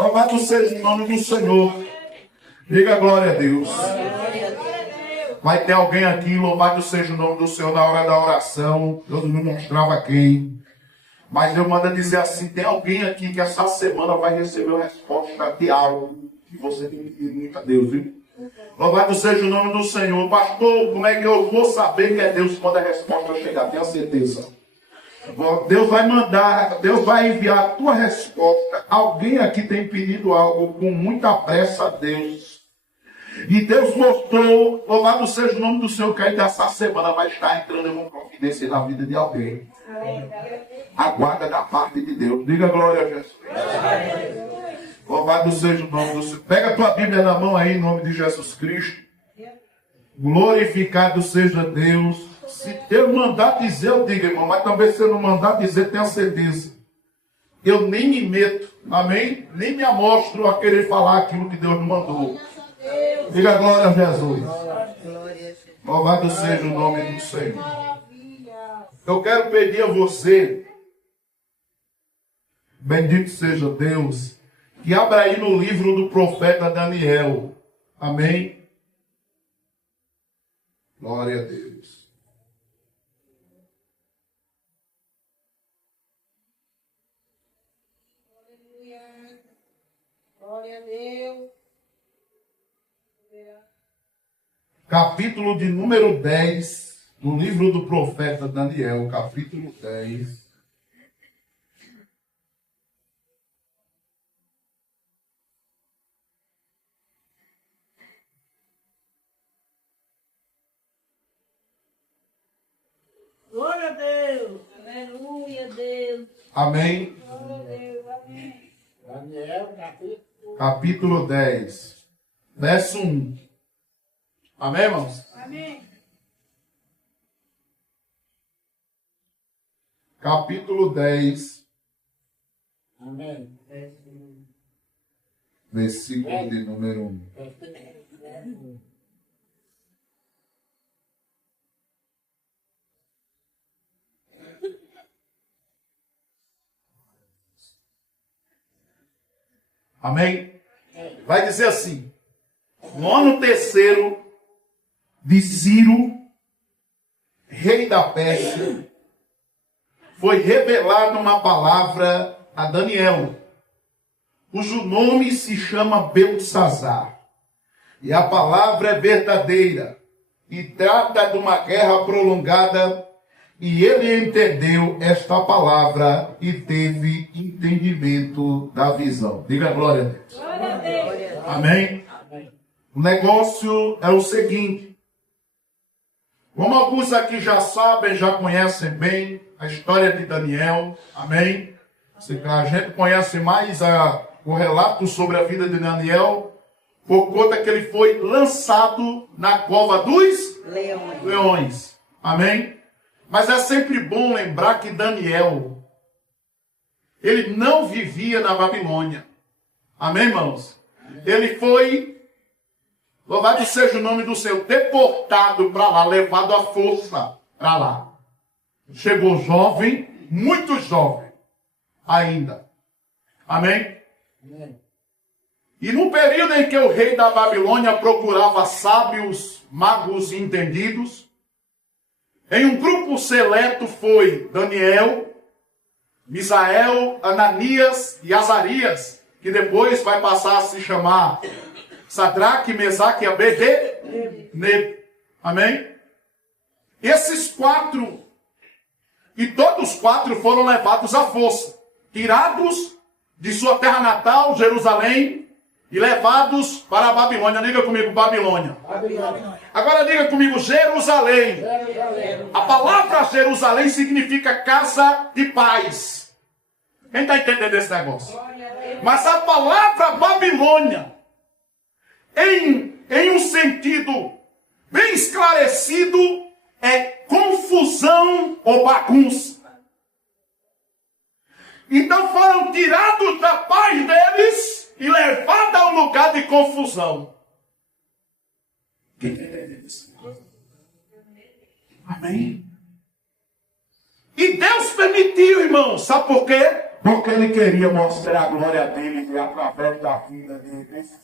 Louvado seja o nome do Senhor. Diga glória a Deus. Vai ter alguém aqui, louvado seja o nome do Senhor, na hora da oração. Eu não mostrava quem. Mas eu mando dizer assim, tem alguém aqui que essa semana vai receber a resposta de algo que você tem pedido muito a Deus, viu? Louvado seja o nome do Senhor. Pastor, como é que eu vou saber que é Deus quando a resposta chegar? Tenha certeza. Deus vai mandar, Deus vai enviar a tua resposta. Alguém aqui tem pedido algo com muita pressa a Deus. E Deus mostrou, louvado seja o nome do Senhor, que ainda essa semana vai estar entrando em uma providência na vida de alguém. Aguarda da parte de Deus. Diga glória a Jesus. Louvado seja o nome do Senhor. Pega a tua Bíblia na mão aí, em nome de Jesus Cristo. Glorificado seja Deus. Se Deus mandar dizer, eu digo, irmão. Mas também se eu não mandar dizer, tenha certeza. Eu nem me meto, amém? Nem me amostro a querer falar aquilo que Deus me mandou. Diga glória a Jesus. Louvado seja o nome do Senhor. Eu quero pedir a você, bendito seja Deus, que abra aí no livro do profeta Daniel. Amém? Glória a Deus. Glória a Deus. Capítulo de número 10, no livro do profeta Daniel, capítulo 10. Glória a Deus. Aleluia, Deus. Amém? Glória a Deus. Amém. Daniel, Capítulo 10, verso 1. Amém, irmãos? Amém. Capítulo 10, amém. versículo de número 1. Amém? Vai dizer assim: no ano terceiro de Ciro, rei da Pérsia, foi revelada uma palavra a Daniel, cujo nome se chama Beltesazar. E a palavra é verdadeira e trata de uma guerra prolongada. E ele entendeu esta palavra e teve entendimento da visão. Diga glória a Deus. Glória a Deus. Amém? O negócio é o seguinte. Como alguns aqui já sabem, já conhecem bem a história de Daniel. Amém? A gente conhece mais o relato sobre a vida de Daniel por conta que ele foi lançado na cova dos leões. Amém? Mas é sempre bom lembrar que Daniel, ele não vivia na Babilônia. Amém, irmãos? Ele foi, louvado seja o nome do Senhor, deportado para lá, levado à força para lá. Chegou jovem, muito jovem ainda. Amém? E no período em que o rei da Babilônia procurava sábios, magos e entendidos, em um grupo seleto foi Daniel, Misael, Ananias e Azarias, que depois vai passar a se chamar Sadraque, Mesaque e Abednego. Amém? Esses quatro, e todos os quatro foram levados à força, tirados de sua terra natal, Jerusalém, e levados para a Babilônia. Diga comigo, Babilônia. Agora diga comigo, Jerusalém. A palavra Jerusalém significa casa de paz. Quem está entendendo esse negócio? Mas a palavra Babilônia, em um sentido bem esclarecido, é confusão ou bagunça. Então foram tirados da paz deles e levados a um lugar de confusão. Quem está entendendo isso? Amém? E Deus permitiu, irmão. Sabe por quê? Porque ele queria mostrar a glória dele e através da vida desses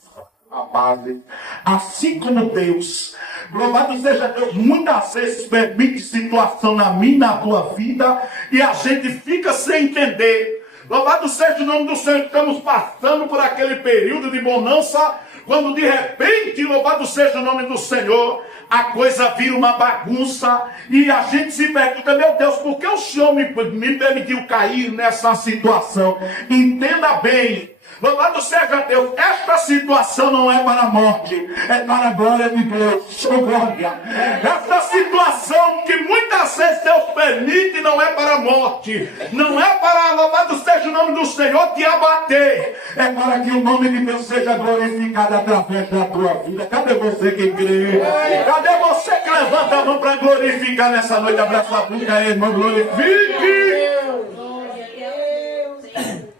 rapazes. Assim como Deus, louvado seja Deus, muitas vezes permite situação na minha e na tua vida e a gente fica sem entender. Louvado seja o nome do Senhor. Estamos passando por aquele período de bonança, quando de repente, louvado seja o nome do Senhor, a coisa vira uma bagunça e a gente se pergunta: meu Deus, por que o Senhor me permitiu cair nessa situação? Entenda bem. Louvado seja Deus, esta situação não é para a morte, é para a glória de Deus. Oh, glória. Esta situação que muitas vezes Deus permite não é para a morte, não é para, louvado seja o nome do Senhor, te abater, é para que o nome de Deus seja glorificado através da tua vida. Cadê você que crê? Cadê você que levanta a mão para glorificar nessa noite? Abraça a boca aí, irmão, glorifique.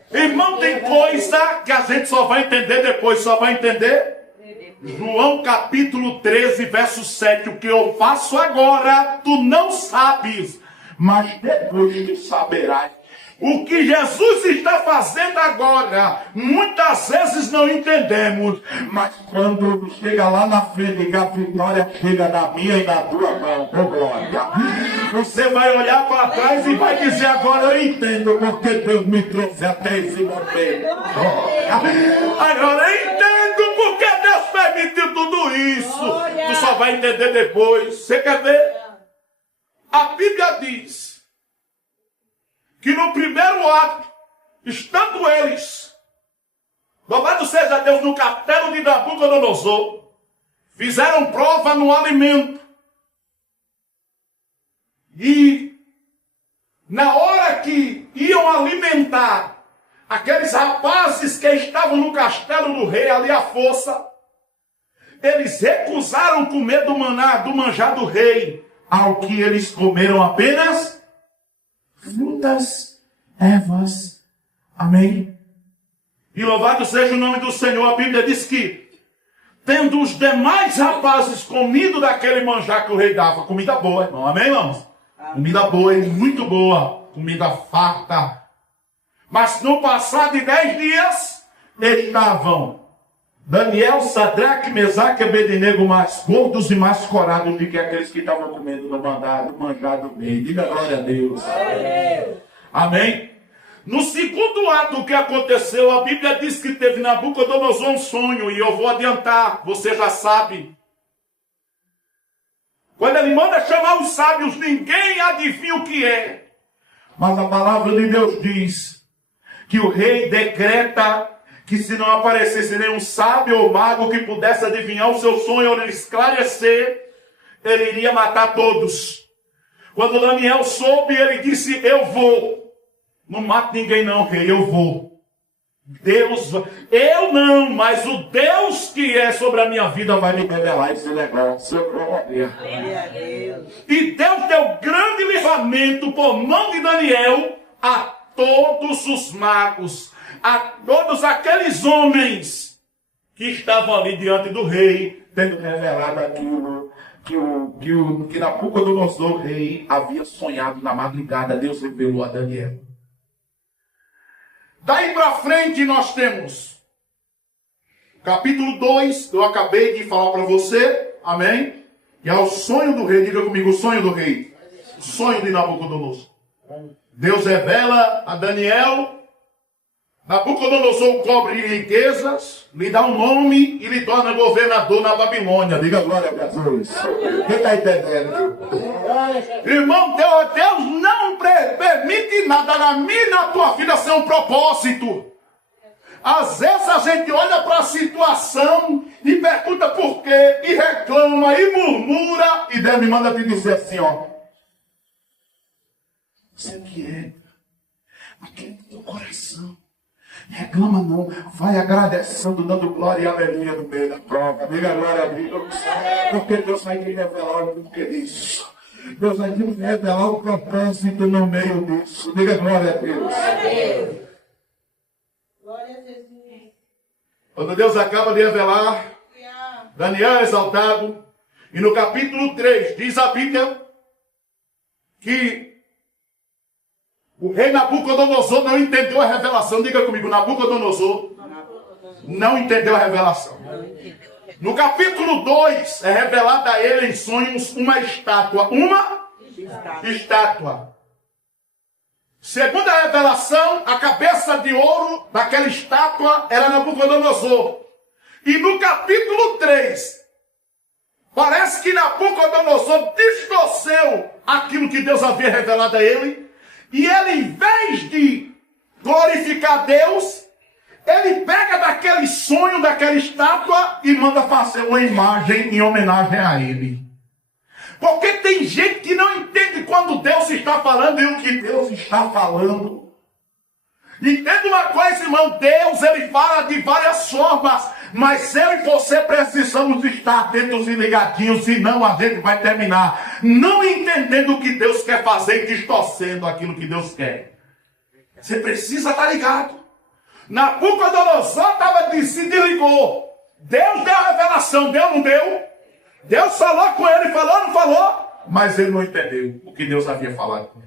Irmão, tem coisa que a gente só vai entender depois, só vai entender. João capítulo 13, verso 7. O que eu faço agora, tu não sabes, mas depois tu saberás. O que Jesus está fazendo agora, muitas vezes não entendemos, mas quando chega lá na frente, que a vitória chega na minha e na tua mão, oh glória, você vai olhar para trás e vai dizer: agora eu entendo porque Deus me trouxe até esse momento. Agora eu entendo porque Deus permitiu tudo isso. Tu só vai entender depois. Você quer ver? A Bíblia diz que no primeiro ato, estando eles, louvado seja Deus, no castelo de Nabucodonosor, fizeram prova no alimento. E na hora que iam alimentar aqueles rapazes que estavam no castelo do rei, ali à força, eles recusaram comer do maná, do manjar do rei, ao que eles comeram apenas frutas, ervas. Amém? E louvado seja o nome do Senhor. A Bíblia diz que, tendo os demais rapazes comido daquele manjar que o rei dava, comida boa, irmão. Amém, irmãos? Comida boa e muito boa. Comida farta. Mas no passar de 10 dias, estavam Daniel, Sadraque, Mesaque e Abednego mais gordos e mais corados do que aqueles que estavam comendo no manjar do rei. Diga glória a Deus. Amém? No segundo ato que aconteceu, a Bíblia diz que teve Nabucodonosor um sonho, e eu vou adiantar, você já sabe. Quando ele manda chamar os sábios, ninguém adivinha o que é. Mas a palavra de Deus diz que o rei decreta que se não aparecesse nenhum sábio ou mago que pudesse adivinhar o seu sonho ou esclarecer, ele iria matar todos. Quando Daniel soube, ele disse: eu vou. Não mato ninguém não, rei, eu vou. Deus, eu não, mas o Deus que é sobre a minha vida vai me revelar esse negócio. E Deus deu grande livramento por mão de Daniel a todos os magos, a todos aqueles homens que estavam ali diante do rei, tendo revelado aquilo que Nabucodonosor, rei, havia sonhado na madrugada. Deus revelou a Daniel. Daí para frente nós temos capítulo 2, eu acabei de falar para você, amém? E é o sonho do rei. Diga comigo: o sonho do rei, o sonho de Nabucodonosor. Deus revela a Daniel. Nabucodonosor cobre de riquezas, lhe dá um nome e lhe torna governador na Babilônia. Diga glória a Jesus. Quem está entendendo? Irmão, Deus não permite nada na minha e na tua vida sem um propósito. Às vezes a gente olha para a situação e pergunta por quê, e reclama, e murmura, e Deus me manda te dizer assim, ó: você quieta, aquieta teu coração. Reclama não, vai agradecendo, dando glória e aleluia no meio da prova. Diga glória a Deus, porque Deus vai te revelar o porquê disso. Deus vai te revelar o propósito no meio disso. Diga glória a Deus. Glória a Jesus. Quando Deus acaba de revelar, Daniel é exaltado. E no capítulo 3 diz a Bíblia que O rei Nabucodonosor não entendeu a revelação. Diga comigo, Nabucodonosor não entendeu a revelação. No capítulo 2 é revelada a ele em sonhos uma estátua. Uma estátua. Segundo a revelação, a cabeça de ouro daquela estátua era Nabucodonosor. E no capítulo 3, parece que Nabucodonosor distorceu aquilo que Deus havia revelado a ele. E ele, em vez de glorificar Deus, ele pega daquele sonho, daquela estátua e manda fazer uma imagem em homenagem a ele. Porque tem gente que não entende quando Deus está falando e o que Deus está falando. Entenda uma coisa, irmão, Deus ele fala de várias formas, mas eu e você precisamos estar atentos e ligadinhos, senão a gente vai terminar não entendendo o que Deus quer fazer e distorcendo aquilo que Deus quer. Você precisa estar ligado. Nabucodonosor se desligou. Deus deu a revelação, Deus não deu. Deus falou com ele, falou, não falou, mas ele não entendeu o que Deus havia falado com ele.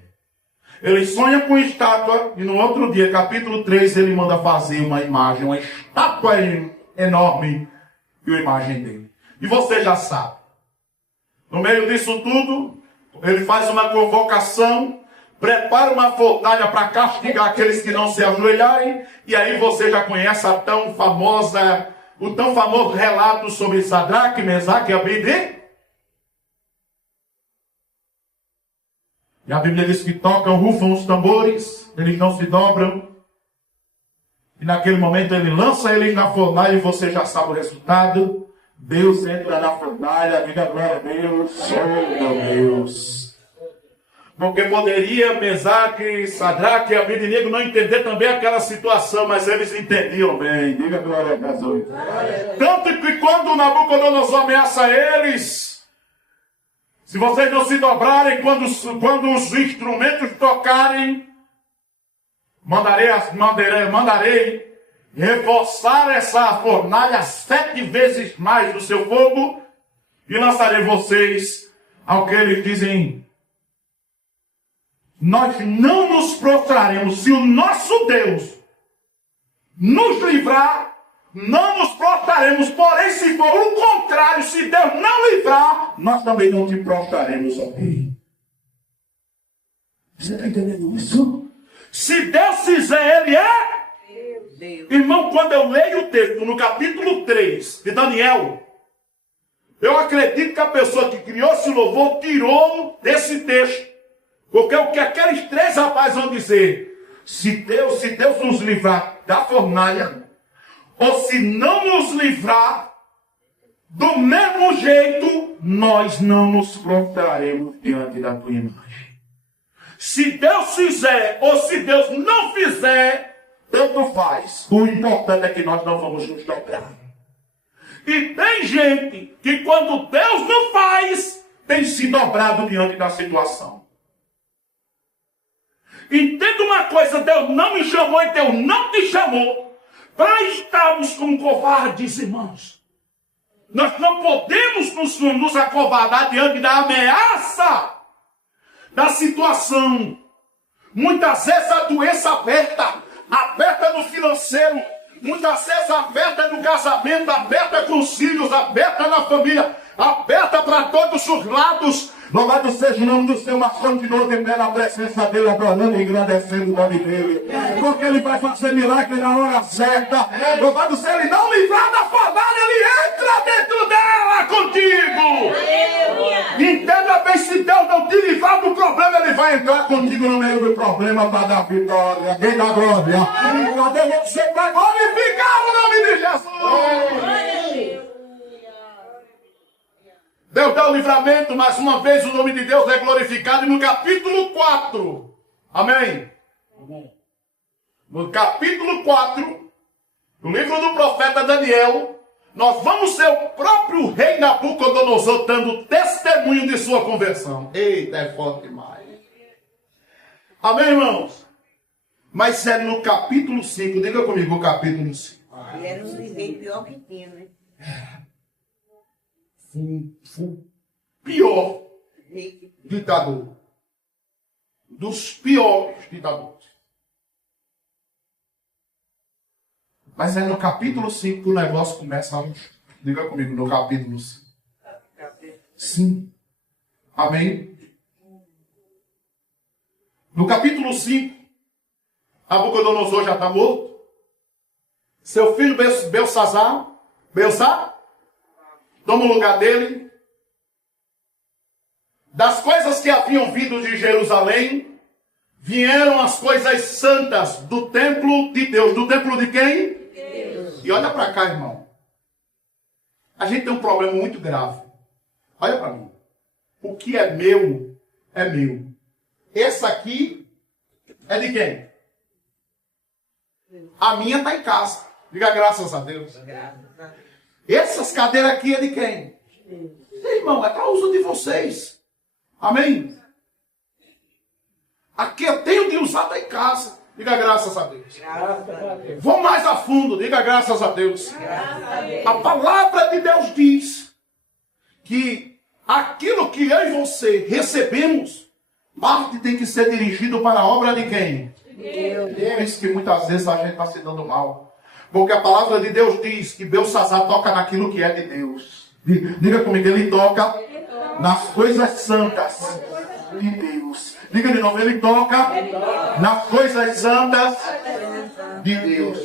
Ele sonha com estátua e no outro dia, capítulo 3, ele manda fazer uma imagem, uma estátua enorme e uma imagem dele. E você já sabe. No meio disso tudo, ele faz uma convocação, prepara uma fornalha para castigar aqueles que não se ajoelharem, e aí você já conhece o tão famoso relato sobre Sadraque, Mesaque e Abednego. E a Bíblia diz que tocam, rufam os tambores, eles não se dobram. E naquele momento ele lança eles na fornalha e você já sabe o resultado. Deus entra na fornalha, diga glória a Deus, oh meu Deus. Porque poderia Mesaque, Sadraque e Abednego não entender também aquela situação, mas eles entendiam bem. Diga glória a Deus. Tanto que quando Nabucodonosor ameaça eles, se vocês não se dobrarem, quando os instrumentos tocarem, mandarei reforçar essa fornalha 7 vezes mais do seu fogo e lançarei vocês ao que eles dizem. Nós não nos prostraremos se o nosso Deus nos livrar. Não nos prostraremos, porém, se for o contrário, se Deus não livrar, nós também não te prostraremos ao rei. Você está entendendo isso? Se Deus fizer, ele é Deus. Irmão, quando eu leio o texto no capítulo 3 de Daniel, eu acredito que a pessoa que criou esse louvor tirou desse texto. Porque o que aqueles 3 rapazes vão dizer, se Deus nos livrar da fornalha, ou se não nos livrar, do mesmo jeito, nós não nos prostraremos diante da tua imagem. Se Deus fizer, ou se Deus não fizer, tanto faz. O importante é que nós não vamos nos dobrar. E tem gente que quando Deus não faz, tem se dobrado diante da situação. Entenda uma coisa, Deus não me chamou e Deus não te chamou para estarmos como covardes, irmãos. Nós não podemos nos acovardar diante da ameaça da situação. Muitas vezes a doença aperta no financeiro, muitas vezes aperta no casamento, aperta com os filhos, aperta na família, aperta para todos os lados. Louvado seja o nome do Senhor, mas continua de pé na presença dele, adorando e engrandecendo o nome dele. Porque ele vai fazer milagre na hora certa. Louvado seja ele, não livrar da fornalha, ele entra dentro dela contigo. Entenda bem, se Deus não te livrar do problema, ele vai entrar contigo no meio do problema para dar vitória. Quem dá glória? Cadê você para glorificar o nome de Jesus? Deus dá o livramento, mais uma vez o nome de Deus é glorificado no capítulo 4. Amém? Amém. No capítulo 4, do livro do profeta Daniel, nós vamos ser o próprio rei Nabucodonosor dando testemunho de sua conversão. Eita, é forte demais. Amém, irmãos? Mas é no capítulo 5, diga comigo o capítulo 5. Ele era um viver pior que tinha, né? Pior ditador. dos piores ditadores. Mas é no capítulo 5 que o negócio começa a... Diga comigo, no capítulo 5. Sim. Amém? No capítulo 5, Nabucodonosor já está morto. Seu filho Belsazar toma o lugar dele. Das coisas que haviam vindo de Jerusalém, vieram as coisas santas do templo de Deus. Do templo de quem? Deus. E olha para cá, irmão. A gente tem um problema muito grave. Olha para mim. O que é meu, é meu. Esse aqui é de quem? A minha está em casa. Diga graças a Deus. Essas cadeiras aqui é de quem? Irmão, é para uso de vocês. Amém? Aqui eu tenho de usar, está em casa. Diga graças a Deus. Vou mais a fundo. Diga graças a Deus. A palavra de Deus diz que aquilo que eu e você recebemos, parte tem que ser dirigido para a obra de quem? Deus. Por isso que muitas vezes a gente está se dando mal. Porque a palavra de Deus diz que Belsazar toca naquilo que é de Deus. Diga comigo, ele toca nas coisas santas de Deus. Diga de novo, ele toca nas coisas santas de Deus.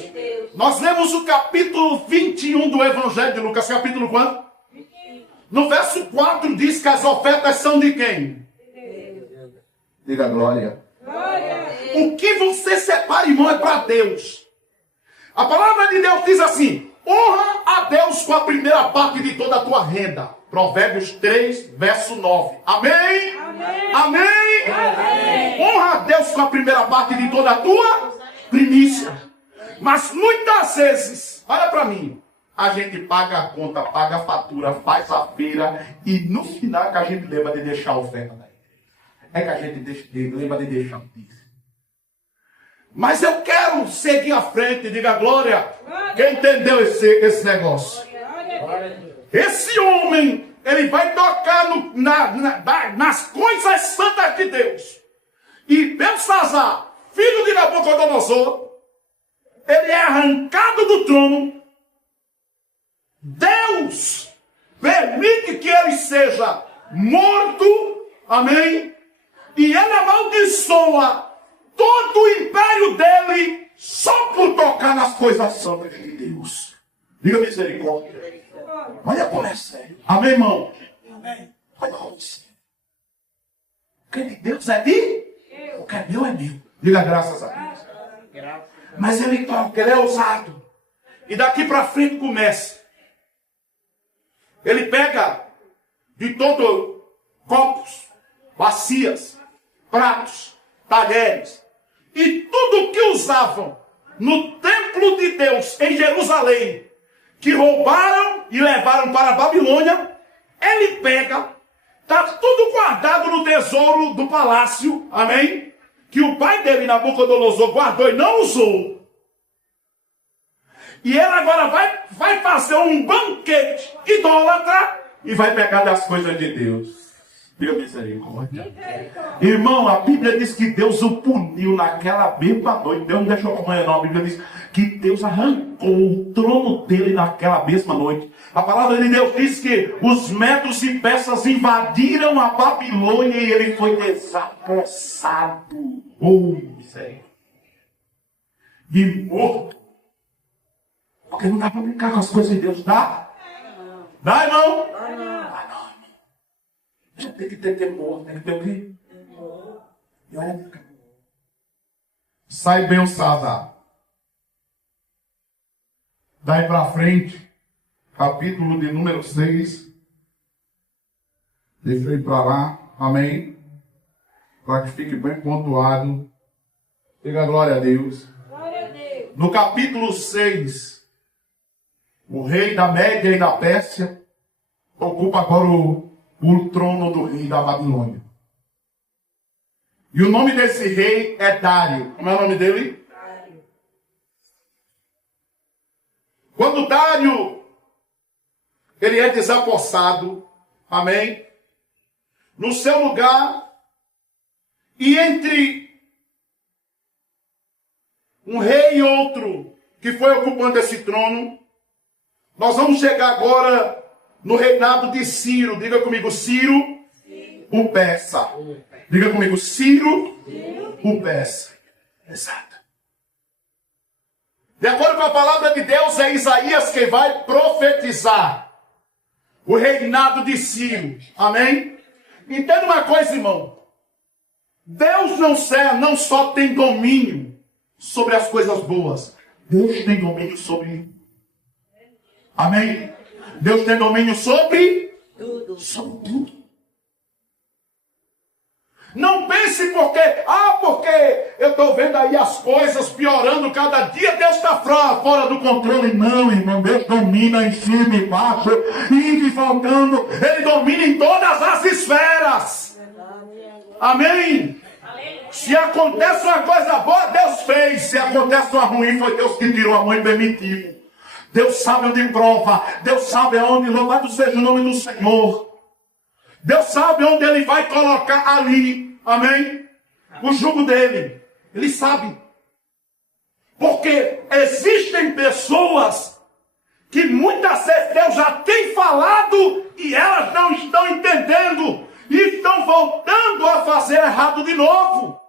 Nós lemos o capítulo 21 do Evangelho de Lucas. Capítulo quanto? No verso 4 diz que as ofertas são de quem? Diga glória. O que você separa, irmão, é para Deus. A palavra de Deus diz assim: honra a Deus com a primeira parte de toda a tua renda. Provérbios 3, verso 9. Amém? Amém? Amém? Amém? Honra a Deus com a primeira parte de toda a tua primícia. Mas muitas vezes, olha para mim, a gente paga a conta, paga a fatura, faz a feira e no final que a gente lembra de deixar a oferta da igreja. É que a gente lembra de deixar o dízimo. Mas eu quero seguir à frente, diga glória. Quem entendeu esse negócio? Esse homem, ele vai tocar nas coisas santas de Deus. E Belsazar, filho de Nabucodonosor, ele é arrancado do trono. Deus permite que ele seja morto, amém? E ele amaldiçoa todo o império dele só por tocar nas coisas santas de Deus. Diga misericórdia. Olha como é sério. Amém, irmão? Amém. Olha como é sério. O que é de Deus é de? O que é meu é meu. Diga graças a Deus. Mas ele toca, ele é ousado. E daqui para frente começa. Ele pega de todo copos, bacias, pratos, talheres e tudo que usavam no templo de Deus em Jerusalém, que roubaram e levaram para a Babilônia, ele pega, está tudo guardado no tesouro do palácio, amém? Que o pai dele, Nabucodonosor, guardou e não usou. E ele agora vai fazer um banquete idólatra e vai pegar das coisas de Deus. Deus misericórdia. Irmão, a Bíblia diz que Deus o puniu naquela mesma noite. Deus não deixou amanhã não. A Bíblia diz que Deus arrancou o trono dele naquela mesma noite. A palavra de Deus diz que os medos e persas invadiram a Babilônia e ele foi desapossado. Oh, misericórdia. E morto. Porque não dá para brincar com as coisas de Deus, dá? Dá, irmão? Dá não. Já tem que ter temor, tem que ter o quê? E olha pra cá. Sai Belsazar. Daí para frente, capítulo de número 6. Deixa eu ir para lá, amém? Para que fique bem pontuado. Diga glória a Deus. Glória a Deus. No capítulo 6, o rei da Média e da Pérsia ocupa agora o trono do rei da Babilônia. E o nome desse rei é Dário. Como é o nome dele? Dário. Quando Dário, ele é desapossado, amém? No seu lugar, E entre um rei e outro que foi ocupando esse trono, nós vamos chegar agora no reinado de Ciro. Diga comigo, Ciro, o Persa. Diga comigo, Ciro, o Persa. Exato. De acordo com a palavra de Deus, é Isaías quem vai profetizar o reinado de Ciro. Amém? Entenda uma coisa, irmão. Deus não só tem domínio sobre as coisas boas. Deus tem domínio sobre... Amém? Deus tem domínio sobre tudo. Sobre tudo. Não pense porque eu estou vendo aí as coisas piorando cada dia, Deus está fora do controle. Não, irmão, Deus domina em cima e embaixo, indo e voltando. Ele domina em todas as esferas. Amém? Se acontece uma coisa boa, Deus fez. Se acontece uma ruim, foi Deus que tirou a mão e permitiu. Deus sabe onde prova. Deus sabe aonde. Louvado seja o nome do Senhor. Deus sabe onde Ele vai colocar ali. Amém? O jugo dele. Ele sabe. Porque existem pessoas que muitas vezes Deus já tem falado e elas não estão entendendo. E estão voltando a fazer errado de novo.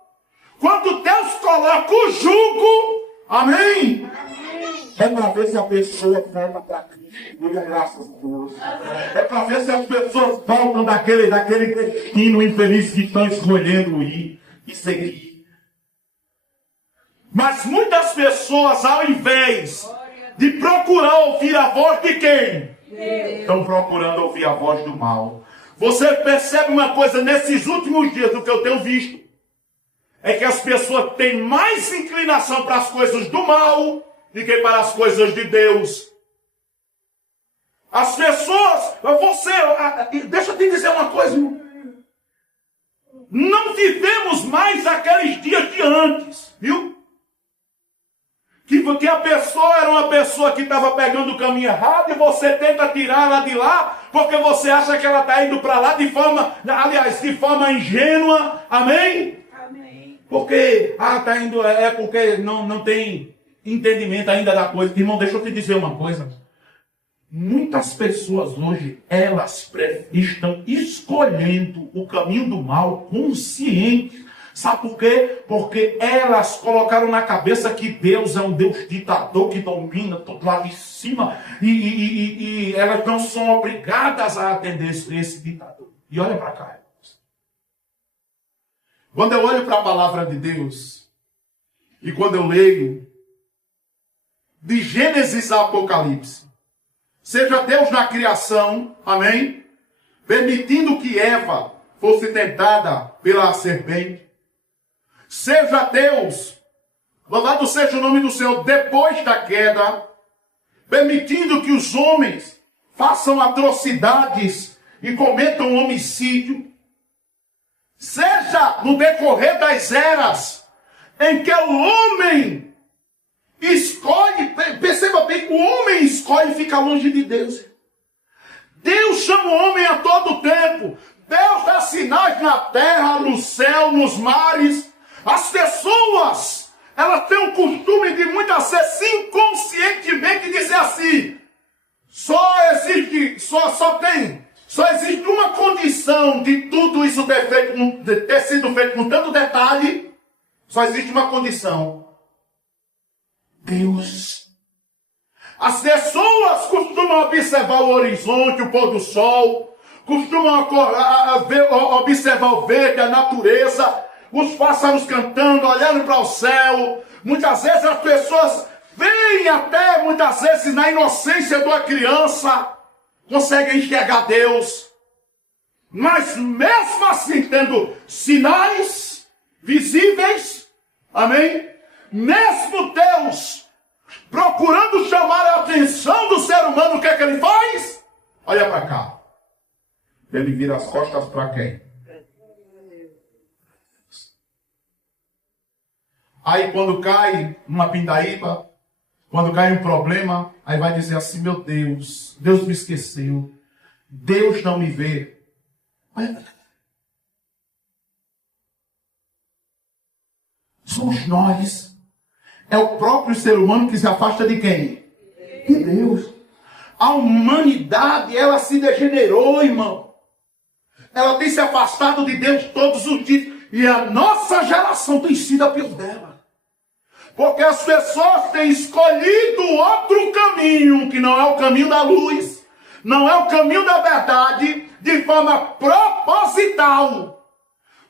Quando Deus coloca o jugo, amém? É para ver se a pessoa volta para Cristo. Diga graças a Deus. É para ver se as pessoas voltam daquele destino infeliz que estão escolhendo ir e seguir. Mas muitas pessoas, ao invés de procurar ouvir a voz de quem? Estão procurando ouvir a voz do mal. Você percebe uma coisa nesses últimos dias do que eu tenho visto? É que as pessoas têm mais inclinação para as coisas do mal do que para as coisas de Deus. As pessoas, deixa eu te dizer uma coisa, irmão. Não vivemos mais aqueles dias de antes, viu? Que a pessoa era uma pessoa que estava pegando o caminho errado e você tenta tirar ela de lá porque você acha que ela está indo para lá de forma ingênua. Amém? Amém. Porque, está indo, porque não tem entendimento ainda da coisa. Irmão, deixa eu te dizer uma coisa. Muitas pessoas hoje, elas estão escolhendo o caminho do mal consciente. Sabe por quê? Porque elas colocaram na cabeça que Deus é um Deus ditador que domina tudo lá de cima. E elas não são obrigadas a atender esse ditador. E olha para cá. Quando eu olho para a palavra de Deus, e quando eu leio, de Gênesis a Apocalipse, seja Deus na criação, amém? Permitindo que Eva fosse tentada pela serpente. Seja Deus, louvado seja o nome do Senhor, depois da queda, permitindo que os homens façam atrocidades e cometam homicídio. Seja no decorrer das eras, em que o homem escolhe, perceba bem, o homem escolhe ficar longe de Deus. Deus chama o homem a todo tempo. Deus dá sinais na terra, no céu, nos mares. As pessoas, elas têm o costume de muitas vezes inconscientemente dizer assim: só existe uma condição de tudo isso ter sido feito com tanto detalhe. Só existe uma condição: Deus. As pessoas costumam observar o horizonte, o pôr do sol, costumam observar o verde, a natureza, os pássaros cantando, olhando para o céu. Muitas vezes as pessoas veem até, muitas vezes, na inocência de uma criança, conseguem enxergar Deus. Mas mesmo assim, tendo sinais visíveis, amém? Mesmo Deus procurando chamar a atenção do ser humano, o que é que ele faz? Olha para cá. Ele vira as costas para quem? Aí quando cai uma pindaíba, quando cai um problema, aí vai dizer assim: meu Deus, Deus me esqueceu, Deus não me vê. somos nós. É o próprio ser humano que se afasta de quem? De Deus. A humanidade, ela se degenerou, irmão. Ela tem se afastado de Deus todos os dias. E a nossa geração tem sido a pior dela. Porque as pessoas têm escolhido outro caminho, que não é o caminho da luz, não é o caminho da verdade, de forma proposital,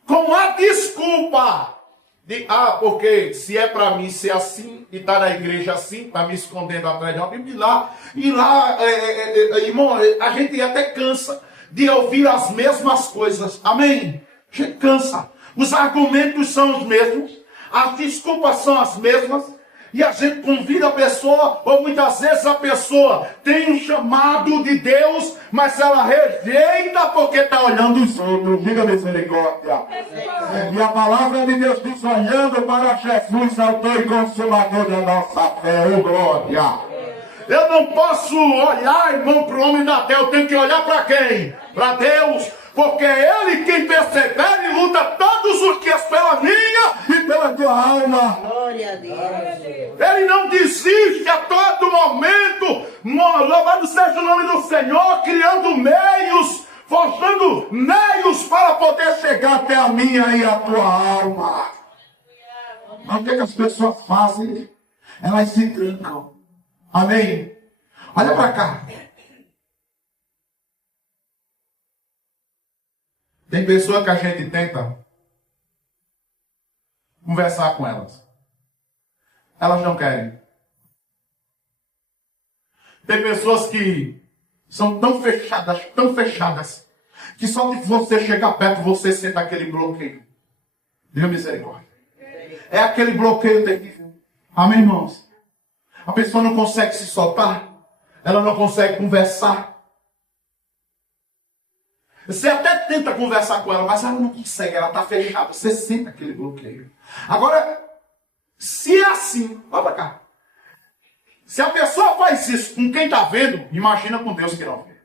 com a desculpa de, porque se é para mim ser assim, e tá na igreja assim, tá me escondendo atrás de alguém, e lá, irmão, a gente até cansa de ouvir as mesmas coisas, amém? A gente cansa, os argumentos são os mesmos, as desculpas são as mesmas, e a gente convida a pessoa, ou muitas vezes a pessoa tem um chamado de Deus, mas ela rejeita porque está olhando os outros. Diga misericórdia. E a palavra de Deus diz, olhando para Jesus, autor e consumador da nossa fé. Oh, glória. Eu não posso olhar, irmão, para o homem da terra. Eu tenho que olhar para quem? Para Deus. Porque é Ele quem persevera e luta todos os dias pela minha e pela tua alma. Glória a Deus. Ele não desiste a todo momento. Louvado seja o nome do Senhor, criando meios, forjando meios para poder chegar até a minha e a tua alma. Mas o que as pessoas fazem? Elas se trancam. Amém? Olha para cá. Tem pessoa que a gente tenta conversar com elas. Elas não querem. Tem pessoas que são tão fechadas, que só de você chegar perto, você sente aquele bloqueio. Deus misericórdia. É aquele bloqueio terrível. Amém, irmãos? A pessoa não consegue se soltar. Ela não consegue conversar. Você até tenta conversar com ela, mas ela não consegue, ela está fechada. Você sente aquele bloqueio. Agora, se é assim, olha para cá. Se a pessoa faz isso com quem está vendo, imagina com Deus que não vê.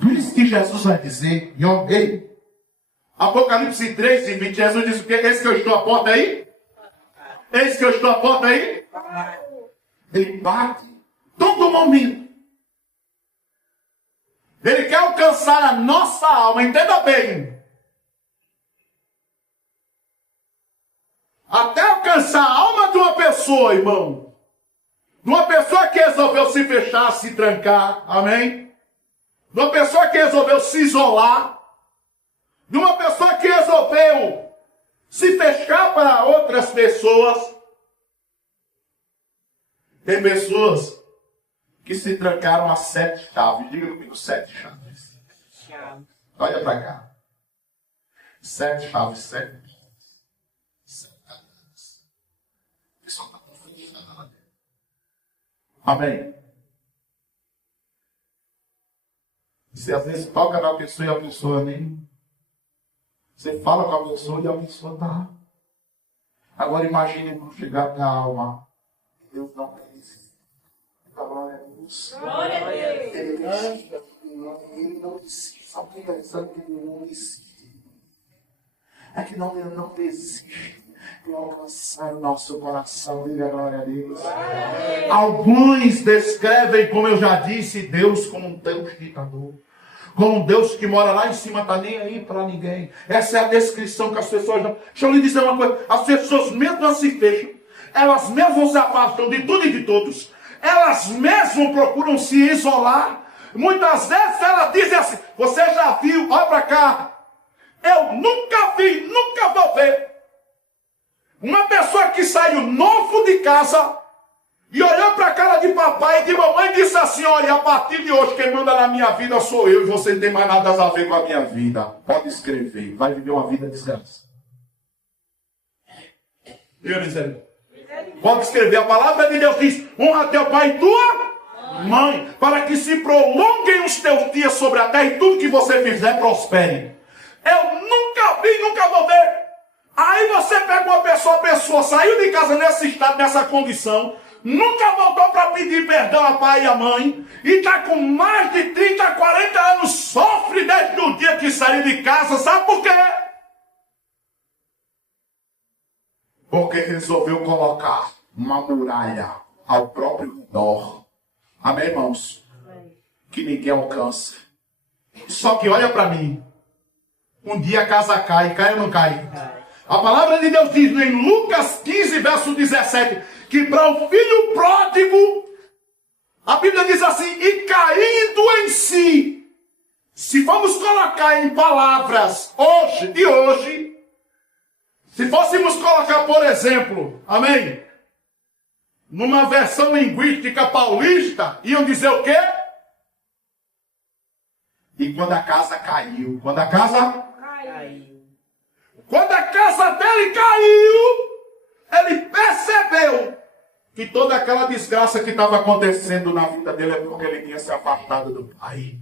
Por isso que Jesus vai dizer, ei, Apocalipse 3 e 20, Jesus diz o quê? Eis que eu estou à porta aí? Eis que eu estou à porta aí? Ele bate. Todo momento. Ele quer alcançar a nossa alma. Entenda bem. Até alcançar a alma de uma pessoa, irmão. De uma pessoa que resolveu se fechar, se trancar. Amém? De uma pessoa que resolveu se isolar. De uma pessoa que resolveu se fechar para outras pessoas. Tem pessoas que se trancaram a 7 chaves. Diga comigo, 7 chaves. Olha para cá. 7 chaves, 7 chaves. O pessoal está confundindo lá dentro. Amém? Você às vezes toca na pessoa e a pessoa nem... Você fala com a pessoa e a pessoa está... Agora imagine não chegar até a alma. Deus não tem isso. Glória a Deus. Glória a Deus. Ele não desiste. Sabe o que é interessante? Que ele não desiste. É que ele não desiste de alcançar o nosso coração. Diga glória a Deus. Alguns descrevem, como eu já disse, Deus como um Deus ditador. Como um Deus que mora lá em cima, está nem aí para ninguém. Essa é a descrição que as pessoas dão. Deixa eu lhe dizer uma coisa. As pessoas mesmo se fecham. Elas mesmo se afastam de tudo e de todos. Elas mesmo procuram se isolar. Muitas vezes elas dizem assim, você já viu, olha para cá. Eu nunca vi, nunca vou ver. Uma pessoa que saiu novo de casa e olhou para a cara de papai e de mamãe e disse assim, olha, a partir de hoje quem manda na minha vida sou eu e você não tem mais nada a ver com a minha vida. Pode escrever, vai viver uma vida de desgraça. Eu disse, pode escrever, a palavra de Deus diz, honra teu pai e tua mãe, para que se prolonguem os teus dias sobre a terra e tudo que você fizer prospere. Eu nunca vi, nunca vou ver. Aí você pega uma pessoa, a pessoa saiu de casa nesse estado, nessa condição, nunca voltou para pedir perdão a pai e a mãe, e está com mais de 30, 40 anos, sofre desde o dia que saiu de casa. Sabe por quê? Porque resolveu colocar uma muralha ao próprio redor. Amém, irmãos? Que ninguém alcança. Só que olha para mim. Um dia a casa cai ou não cai? A palavra de Deus diz em Lucas 15, verso 17, que para o filho pródigo, a Bíblia diz assim, e caindo em si. Se formos colocar em palavras de hoje, se fôssemos colocar, por exemplo, amém, numa versão linguística paulista, iam dizer o quê? E quando a casa caiu, quando a casa dele caiu, ele percebeu que toda aquela desgraça que estava acontecendo na vida dele é porque ele tinha se afastado do pai.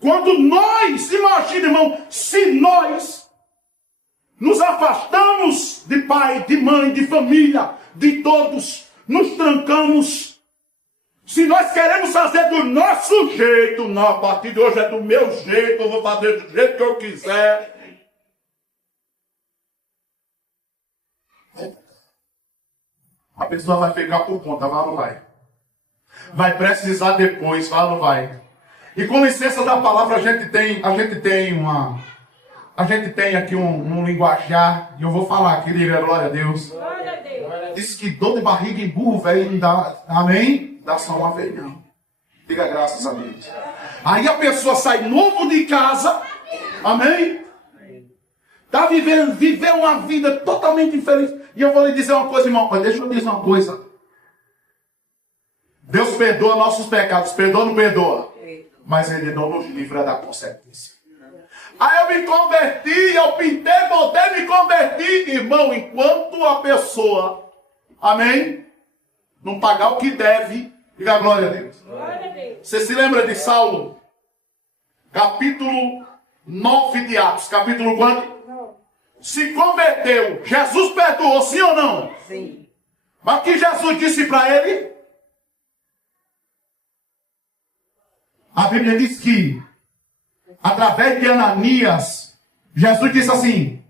Quando nós, imagina, irmão, se nós nos afastamos de pai, de mãe, de família, de todos, nos trancamos. Se nós queremos fazer do nosso jeito, não, a partir de hoje é do meu jeito, eu vou fazer do jeito que eu quiser. A pessoa vai ficar por conta, vai ou não vai? Vai precisar depois, vai ou não vai? E com licença da palavra, a gente tem aqui um linguajar, e eu vou falar aqui, diga glória a Deus. Glória a Deus. Diz que dor de barriga em burro, velho, não dá, amém? Dá só uma vez, não. Diga graças a Deus. Aí a pessoa sai novo de casa, amém? Tá viveu uma vida totalmente infeliz. E eu vou lhe dizer uma coisa, irmão, deixa eu dizer uma coisa. Deus perdoa nossos pecados, perdoa ou não perdoa? Mas Ele não nos livra da consequência. Aí eu me converti, eu pintei, voltei, me converti. Irmão, enquanto a pessoa, amém, não pagar o que deve, diga glória a Deus. Glória a Deus. Você se lembra de Saulo? Capítulo 9 de Atos, capítulo quanto? Se converteu. Jesus perdoou, sim ou não? Sim. Mas o que Jesus disse para ele? A Bíblia diz que, através de Ananias, Jesus disse assim,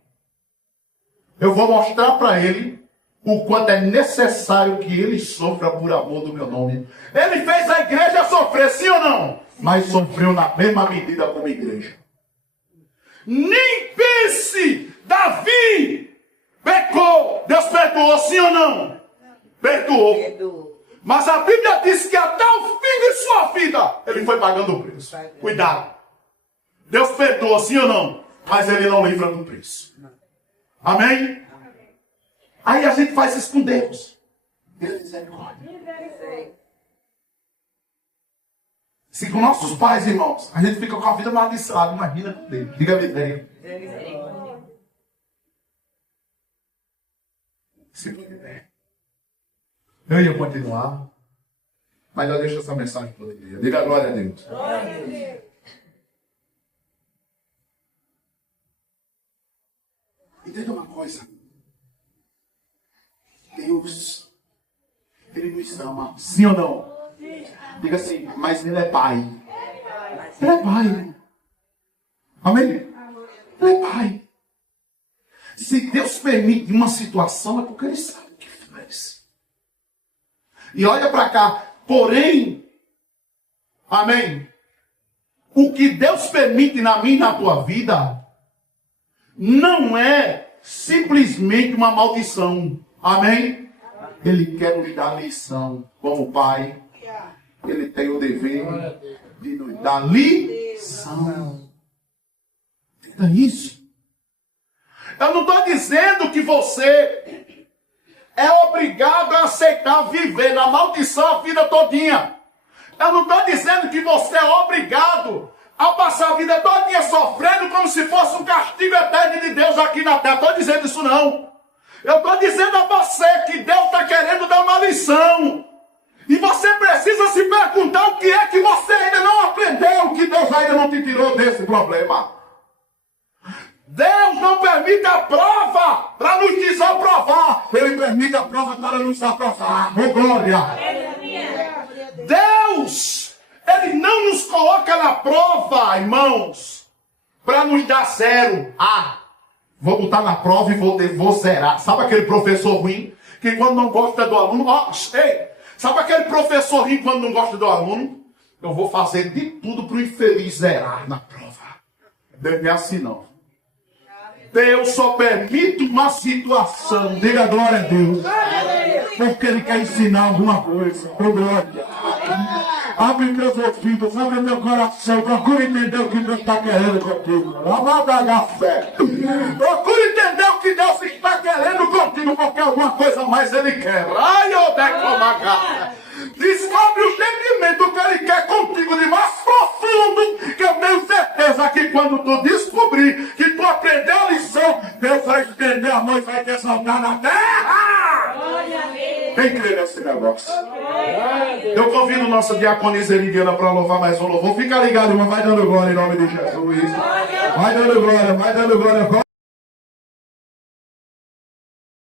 eu vou mostrar para ele o quanto é necessário que ele sofra por amor do meu nome. Ele fez a igreja sofrer, sim ou não? Mas sofreu na mesma medida como a igreja. Nem pense, Davi pecou. Deus perdoou, sim ou não? Perdoou. Perdoou. Mas a Bíblia diz que até o fim de sua vida, ele foi pagando o preço. Cuidado. Deus perdoa, sim ou não? Mas ele não livra do preço. Amém? Aí a gente faz isso com Deus. Deus misericórdia. Se com nossos pais, irmãos, a gente fica com a vida amaldiçoada, imagina com Deus. Diga misericórdia. Se puder. Eu ia continuar, mas eu deixo essa mensagem para o dia. Diga glória a Deus. Glória a Deus. Entenda uma coisa. Deus, Ele nos ama. Sim ou não? Sim. Diga assim, mas Ele é Pai. Ele é Pai. Amém? Ele é Pai. Se Deus permite uma situação, é porque Ele sabe o que faz. E olha para cá. Porém, amém, o que Deus permite na minha e na tua vida não é simplesmente uma maldição. Amém? Ele quer nos dar lição. Como Pai, Ele tem o dever de nos dar lição. Entenda isso. Eu não estou dizendo que você é obrigado a aceitar viver na maldição a vida todinha. Eu não estou dizendo que você é obrigado a passar a vida todinha sofrendo como se fosse um castigo eterno de Deus aqui na terra. Estou dizendo isso não. Eu estou dizendo a você que Deus está querendo dar uma lição. E você precisa se perguntar o que é que você ainda não aprendeu, que Deus ainda não te tirou desse problema. Deus não permite a prova para nos desaprovar. Ele permite a prova para nos aprovar. Oh, glória! Deus, Ele não nos coloca na prova, irmãos, para nos dar zero. Vou botar na prova e vou zerar. Sabe aquele professor ruim que quando não gosta do aluno... sabe aquele professor ruim quando não gosta do aluno? Eu vou fazer de tudo para o infeliz zerar na prova. Deus não é assim não. Deus só permite uma situação. Diga glória a Deus. Porque Ele quer ensinar alguma coisa. Oh, glória. Abre meus ouvidos, abre meu coração. Procure entender o que Deus está querendo contigo. Amada fé. Procure entender o que Deus está querendo contigo, porque alguma coisa mais Ele quer. Ai, ô declamaca. Descobre o entendimento que Ele quer contigo de mais profundo, que eu tenho certeza que quando tu descobrir, que tu aprendeu a lição, Deus vai estender a mão e vai te exaltar na terra. Quem crê nesse negócio? Eu convido nossa diaconisa Eridiana para louvar mais um louvor. Fica ligado, irmão. Vai dando glória em nome de Jesus. Vai dando glória, vai dando glória.